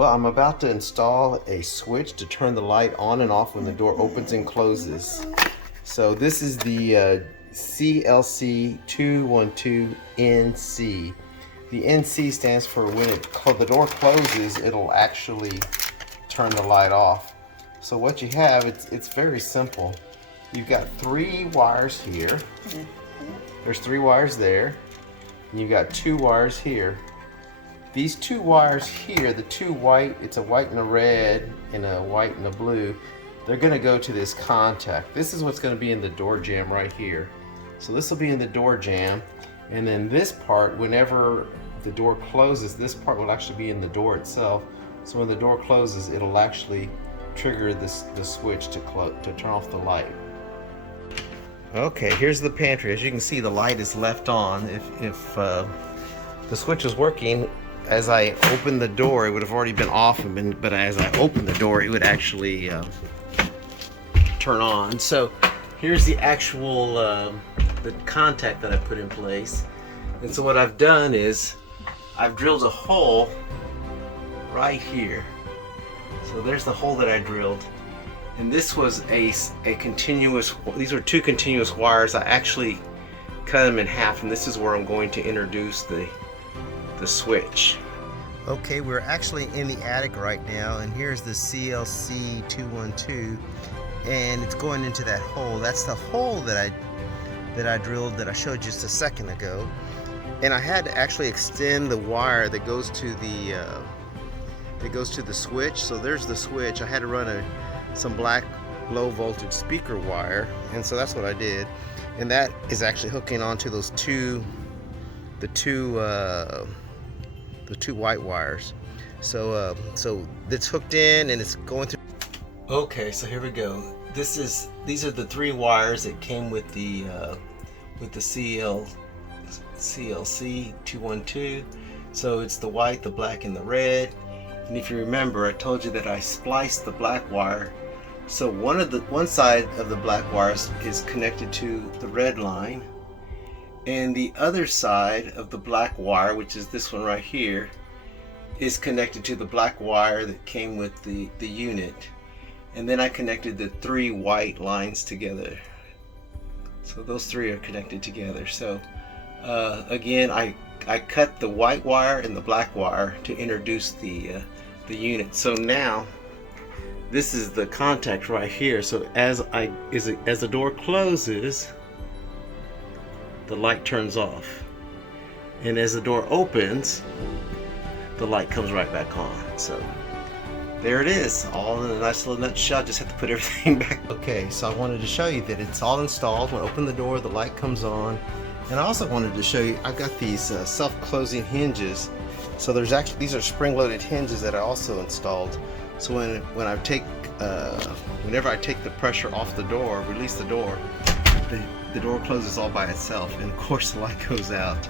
Well, I'm about to install a switch to turn the light on and off when the door opens and closes. So this is the CLC212 NC. The NC stands for when the door closes, it'll actually turn the light off. So what you have, it's very simple. You've got 3 wires here. There's 3 wires there. And you've got 2 wires here. These 2 wires here, the 2 white, it's a white and a red and a white and a blue, they're going to go to this contact. This is what's going to be in the door jamb right here. So this will be in the door jamb, and then this part, whenever the door closes, this part will actually be in the door itself. So when the door closes, it'll actually trigger the switch to turn off the light. Okay, here's the pantry. As you can see, the light is left on. If the switch is working, as I open the door, it would have already been off, but as I open the door, it would actually turn on. So here's the actual the contact that I put in place. And so what I've done is I've drilled a hole right here. So there's the hole that I drilled. And this was a continuous, these are 2 continuous wires. I actually cut them in half, and this is where I'm going to introduce the switch. Okay, we're actually in the attic right now, and here's the CLC212, and it's going into that hole. That's the hole that I drilled that I showed just a second ago. And I had to actually extend the wire that goes to the switch. So there's the switch. I had to run some black low voltage speaker wire, and so that's what I did. And that is actually hooking onto those the two white wires. So it's hooked in and it's going through. Okay, so here we go. These are the 3 wires that came with the CLC212. So it's the white, the black, and the red. And if you remember, I told you that I spliced the black wire. So one side of the black wires is connected to the red line, and the other side of the black wire, which is this one right here, is connected to the black wire that came with the unit. And then I connected the 3 white lines together. So those 3 are connected together. So again, I cut the white wire and the black wire to introduce the unit. So now this is the contact right here. So as the door closes, the light turns off, and as the door opens, the light comes right back on. So there it is, all in a nice little nutshell. Just have to put everything back. Okay, so I wanted to show you that it's all installed. When I open the door, the light comes on. And I also wanted to show you, I've got these self-closing hinges. So these are spring-loaded hinges that I also installed. So whenever I take the pressure off the door, release the door, the door closes all by itself, and of course the light goes out.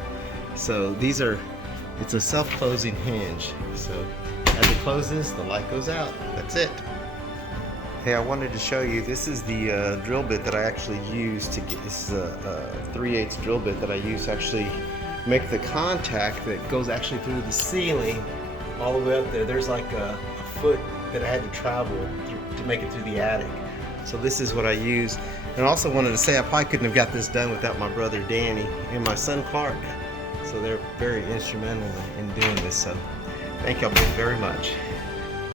So it's a self-closing hinge. So as it closes, the light goes out. That's it. Hey, I wanted to show you, this is the drill bit that I actually used to get, this is a 3/8 drill bit that I used to actually make the contact that goes actually through the ceiling all the way up there. There's like a foot that I had to travel to make it through the attic. So this is what I use. And I also wanted to say I probably couldn't have got this done without my brother Danny and my son Clark. So they're very instrumental in doing this. So thank y'all both very much.